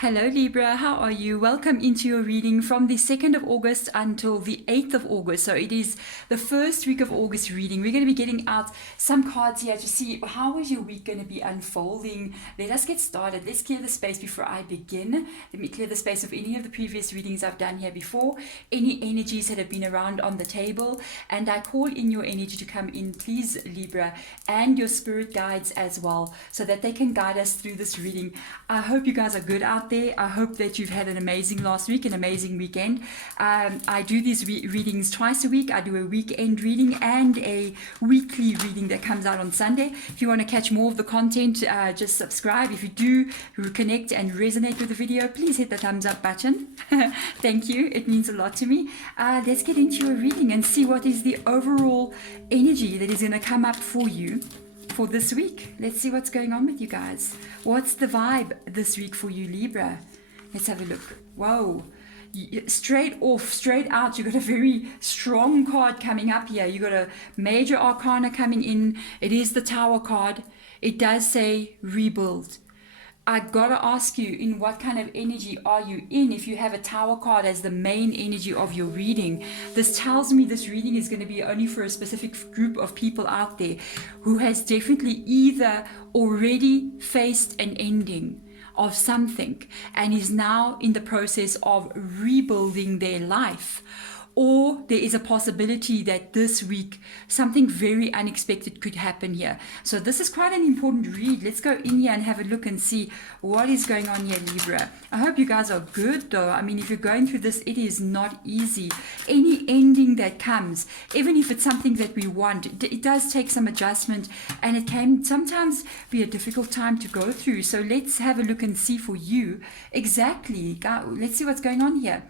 Hello Libra, how are you? Welcome into your reading from the 2nd of August until the 8th of August. So it is the first week of August reading. We're going to be getting out some cards here to see how is your week going to be unfolding. Let us get started. Let's clear the space before I begin. Let me clear the space of any of the previous readings I've done here before, any energies that have been around on the table, and I call in your energy to come in, please Libra, and your spirit guides as well, so that they can guide us through this reading. I hope you guys are good out there. I hope that you've had an amazing last week, an amazing weekend. I do these readings twice a week. I do a weekend reading and a weekly reading that comes out on Sunday. If you want to catch more of the content, just subscribe. If you do connect and resonate with the video, please hit the thumbs up button. Thank you. It means a lot to me. Let's get into your reading and see what is the overall energy that is going to come up for you for this week. Let's see what's going on with you guys. What's the vibe this week for you, Libra? Let's have a look. Whoa. Straight off, straight out, you got a very strong card coming up here. You got a major arcana coming in. It is the Tower card. It does say rebuild. I gotta ask you, in what kind of energy are you in? If you have a Tower card as the main energy of your reading, this tells me this reading is going to be only for a specific group of people out there who has definitely either already faced an ending of something and is now in the process of rebuilding their life. Or there is a possibility that this week something very unexpected could happen here. So this is quite an important read. Let's go in here and have a look and see what is going on here, Libra. I hope you guys are good though. I mean, if you're going through this, it is not easy. Any ending that comes, even if it's something that we want, it does take some adjustment, and it can sometimes be a difficult time to go through. So let's have a look and see for you exactly. Let's see what's going on here.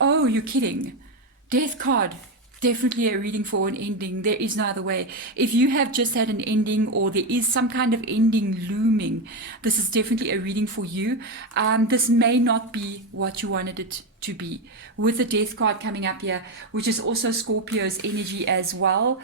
Oh, you're kidding. Death card, definitely a reading for an ending. There is no other way. If you have just had an ending, or there is some kind of ending looming, this is definitely a reading for you. This may not be what you wanted it to be, with the Death card coming up here, which is also Scorpio's energy as well.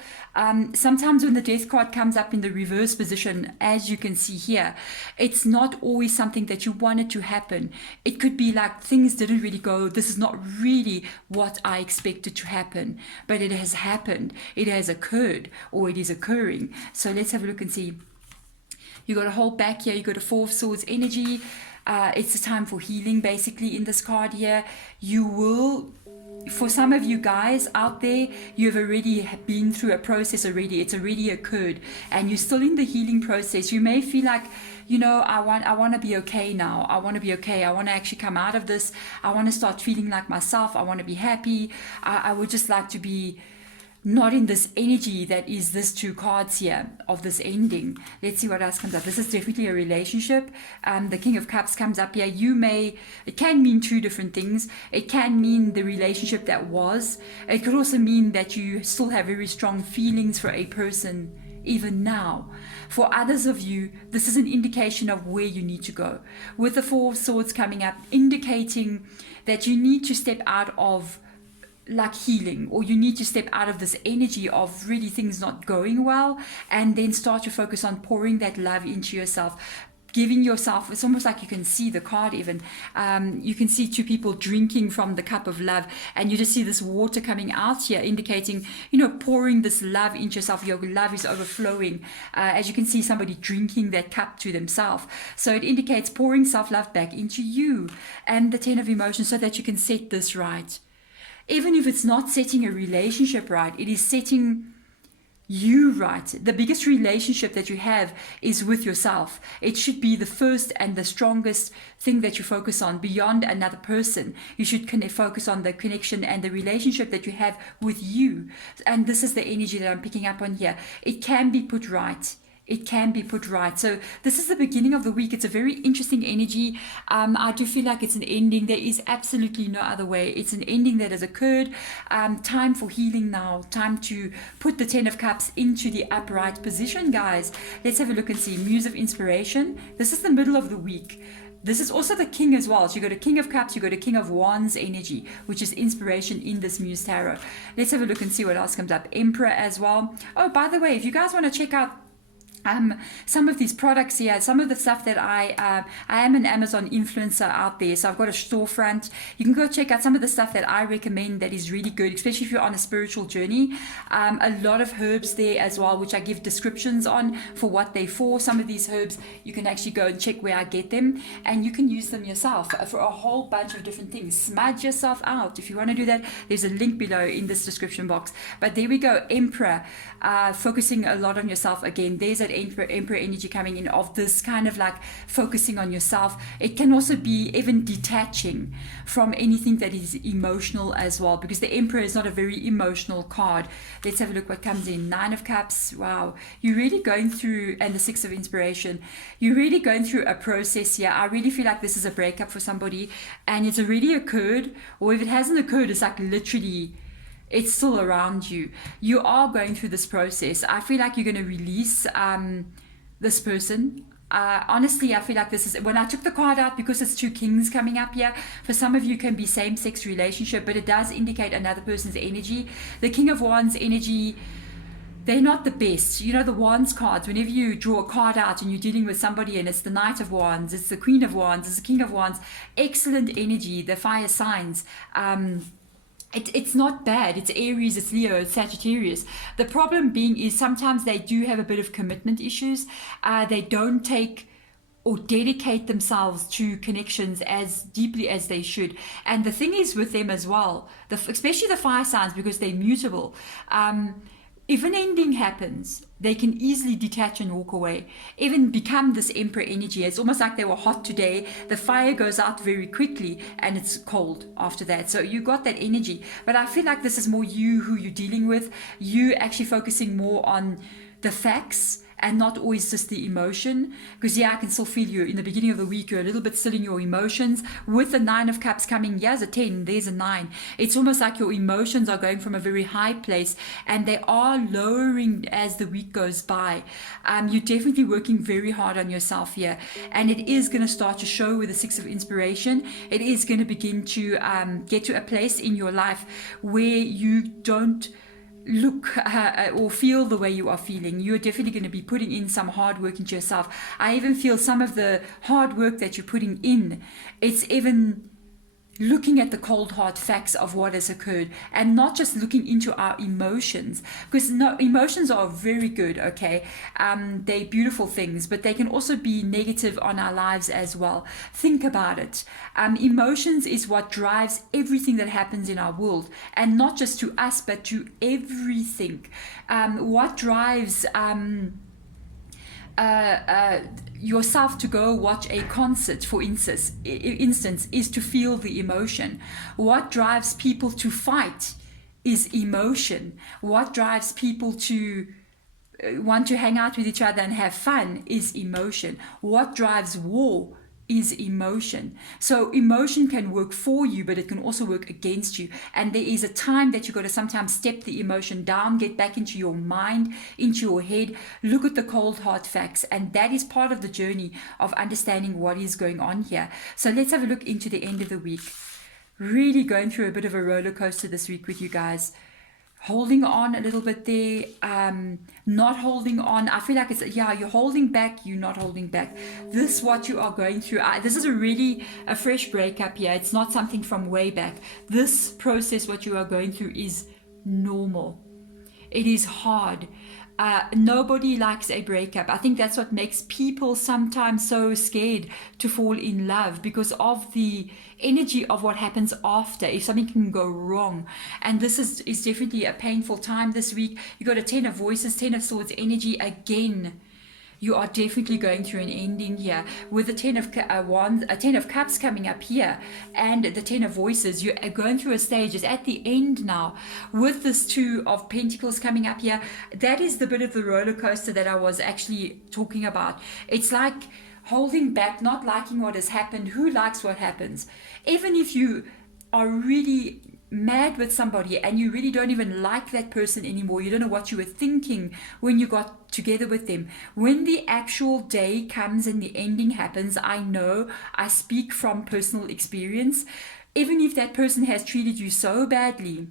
Sometimes when the Death card comes up in the reverse position, as you can see here, it's not always something that you wanted to happen. It could be like things didn't really go, this is not really what I expected to happen, but it has happened, it has occurred, or it is occurring. So let's have a look and see. You got a whole back here, you got a Four of Swords energy. It's a time for healing basically in this card here. You will, for some of you guys out there, you have already been through a process already. It's already occurred and you're still in the healing process. You may feel like, you know, I want to be okay now. I want to be okay. I want to actually come out of this. I want to start feeling like myself. I want to be happy. I would just like to be not in this energy that is this two cards here of this ending. Let's see what else comes up. This is definitely a relationship. The King of Cups comes up here. It can mean two different things. It can mean the relationship that was. It could also mean that you still have very strong feelings for a person even now. For others of you, this is an indication of where you need to go. With the Four of Swords coming up, indicating that you need to step out of like healing, or you need to step out of this energy of really things not going well, and then start to focus on pouring that love into yourself, giving yourself. It's almost like you can see the card even. You can see two people drinking from the cup of love, and you just see this water coming out here, indicating, you know, pouring this love into yourself. Your love is overflowing. As you can see, somebody drinking that cup to themselves. So it indicates pouring self-love back into you, and the Ten of Emotions, so that you can set this right. Even if it's not setting a relationship right, it is setting you right. The biggest relationship that you have is with yourself. It should be the first and the strongest thing that you focus on beyond another person. You should focus on the connection and the relationship that you have with you. And this is the energy that I'm picking up on here. It can be put right. It can be put right. So this is the beginning of the week. It's a very interesting energy. I do feel like it's an ending. There is absolutely no other way. It's an ending that has occurred. Time for healing now. Time to put the Ten of Cups into the upright position, guys. Let's have a look and see. Muse of Inspiration. This is the middle of the week. This is also the King as well. So you got a King of Cups, you got a King of Wands energy, which is inspiration in this Muse Tarot. Let's have a look and see what else comes up. Emperor as well. Oh, by the way, if you guys want to check out some of these products here, some of the stuff that I am an Amazon influencer out there, so I've got a storefront. You can go check out some of the stuff that I recommend that is really good, especially if you're on a spiritual journey. A lot of herbs there as well, which I give descriptions on for what they're for. Some of these herbs you can actually go and check where I get them, and you can use them yourself for a whole bunch of different things. Smudge yourself out if you want to do that. There's a link below in this description box. But there we go, Emperor, focusing a lot on yourself again. There's that Emperor energy coming in of this kind of like focusing on yourself. It can also be even detaching from anything that is emotional as well, because the Emperor is not a very emotional card. Let's have a look what comes in. Nine of Cups. Wow, you're really going through, and the Six of Inspiration, you're really going through a process here. I really feel like this is a breakup for somebody, and it's already occurred, or if it hasn't occurred, it's like literally it's still around you. You are going through this process. I feel like you're going to release this person. Honestly, I feel like this is, when I took the card out, because it's two kings coming up here, for some of you can be same-sex relationship, but it does indicate another person's energy. The King of Wands energy, they're not the best. You know, the Wands cards, whenever you draw a card out and you're dealing with somebody and it's the Knight of Wands, it's the Queen of Wands, it's the King of Wands, excellent energy, the fire signs. It's not bad. It's Aries, it's Leo, it's Sagittarius. The problem being is sometimes they do have a bit of commitment issues. They don't take or dedicate themselves to connections as deeply as they should. And the thing is with them as well, especially the fire signs, because they're mutable, if an ending happens, they can easily detach and walk away, even become this Emperor energy. It's almost like they were hot today, the fire goes out very quickly and it's cold after that. So you got that energy. But I feel like this is more you who you're dealing with, you actually focusing more on the facts and not always just the emotion. Because yeah, I can still feel you in the beginning of the week, you're a little bit still in your emotions. With the Nine of Cups coming, here's a 10, there's a 9. It's almost like your emotions are going from a very high place and they are lowering as the week goes by. You're definitely working very hard on yourself here, and it is going to start to show with the Six of Inspiration. It is going to begin to get to a place in your life where you don't look or feel the way you are feeling. You're definitely going to be putting in some hard work into yourself. I even feel some of the hard work that you're putting in, it's even looking at the cold hard facts of what has occurred and not just looking into our emotions, because no, emotions are very good, okay, they're beautiful things, but they can also be negative on our lives as well. Think about it. Emotions is what drives everything that happens in our world, and not just to us but to everything. What drives yourself to go watch a concert, for instance, is to feel the emotion. What drives people to fight is emotion. What drives people to want to hang out with each other and have fun is emotion. What drives war is emotion. So emotion can work for you, but it can also work against you. And there is a time that you've got to sometimes step the emotion down, get back into your mind, into your head, look at the cold hard facts. And that is part of the journey of understanding what is going on here. So let's have a look into the end of the week. Really going through a bit of a roller coaster this week with you guys. Holding on a little bit there, not holding on. I feel like it's, yeah, you're holding back, you're not holding back. This, what you are going through, this is a fresh breakup here. It's not something from way back. This process, what you are going through, is normal. It is hard. Nobody likes a breakup. I think that's what makes people sometimes so scared to fall in love, because of the energy of what happens after, if something can go wrong. And this is definitely a painful time this week. You got a 10 of Voices, 10 of Swords energy again. You are definitely going through an ending here with the 10 of Wands, a 10 of Cups coming up here, and the 10 of Voices. You're going through a stage. It's at the end now with this 2 of Pentacles coming up here. That is the bit of the roller coaster that I was actually talking about. It's like holding back, not liking what has happened. Who likes what happens? Even if you are really mad with somebody and you really don't even like that person anymore, you don't know what you were thinking when you got together with them, when the actual day comes and the ending happens, I know, I speak from personal experience, even if that person has treated you so badly,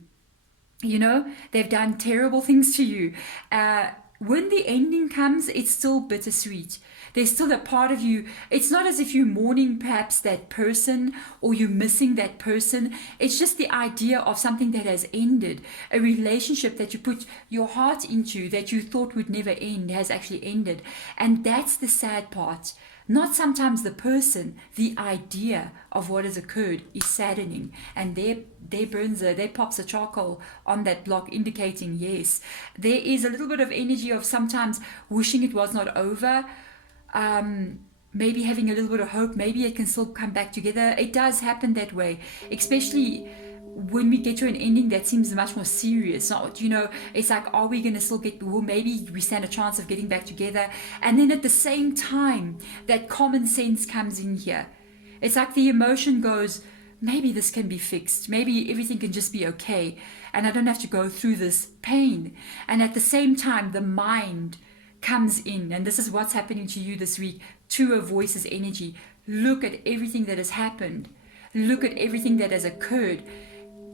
you know, they've done terrible things to you, when the ending comes, it's still bittersweet. There's still a part of you. It's not as if you're mourning perhaps that person or you're missing that person. It's just the idea of something that has ended. A relationship that you put your heart into that you thought would never end has actually ended. And that's the sad part. Not sometimes the person, the idea of what has occurred is saddening. And there pops a charcoal on that block indicating yes. There is a little bit of energy of sometimes wishing it was not over. Maybe having a little bit of hope, maybe it can still come back together. It does happen that way, especially when we get to an ending that seems much more serious. Not, it's like, are we going to still get, well, maybe we stand a chance of getting back together. And then at the same time, that common sense comes in here. It's like the emotion goes, maybe this can be fixed. Maybe everything can just be okay. And I don't have to go through this pain. And at the same time, the mind comes in, and this is what's happening to you this week. Two of Voices energy. Look at everything that has happened. Look at everything that has occurred.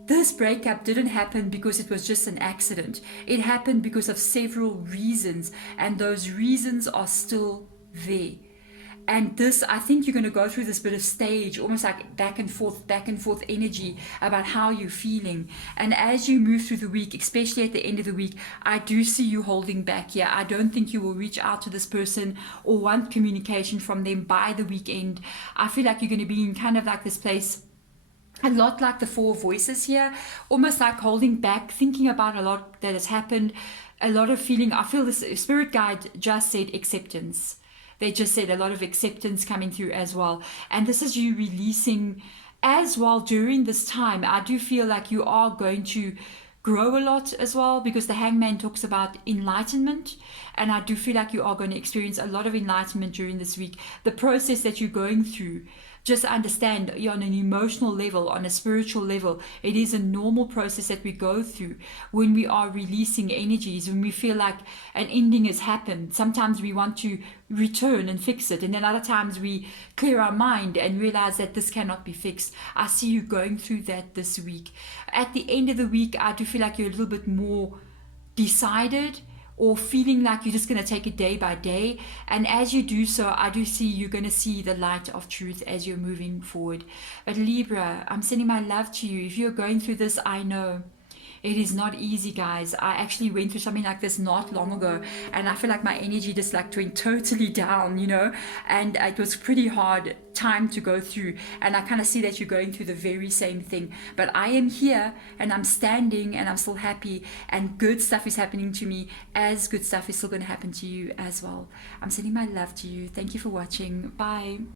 This breakup didn't happen because it was just an accident. It happened because of several reasons, and those reasons are still there. And this, I think you're going to go through this bit of stage, almost like back and forth energy about how you're feeling. And as you move through the week, especially at the end of the week, I do see you holding back here. I don't think you will reach out to this person or want communication from them by the weekend. I feel like you're going to be in kind of like this place, a lot like the Four Voices here, almost like holding back, thinking about a lot that has happened, a lot of feeling. I feel this spirit guide just said acceptance. They just said a lot of acceptance coming through as well. And this is you releasing as well during this time. I do feel like you are going to grow a lot as well, because the Hangman talks about enlightenment. And I do feel like you are going to experience a lot of enlightenment during this week. The process that you're going through, just understand on an emotional level, on a spiritual level, it is a normal process that we go through when we are releasing energies, when we feel like an ending has happened. Sometimes we want to return and fix it, and then other times we clear our mind and realize that this cannot be fixed. I see you going through that this week. At the end of the week, I do feel like you're a little bit more decided, or feeling like you're just going to take it day by day. And as you do so, I do see you're going to see the light of truth as you're moving forward. But Libra, I'm sending my love to you. If you're going through this, I know it is not easy, guys. I actually went through something like this not long ago, and I feel like my energy just like went totally down, and it was pretty hard time to go through. And I kind of see that you're going through the very same thing. But I am here, and I'm standing, and I'm still happy, and good stuff is happening to me, as good stuff is still going to happen to you as well. I'm sending my love to you. Thank you for watching. Bye.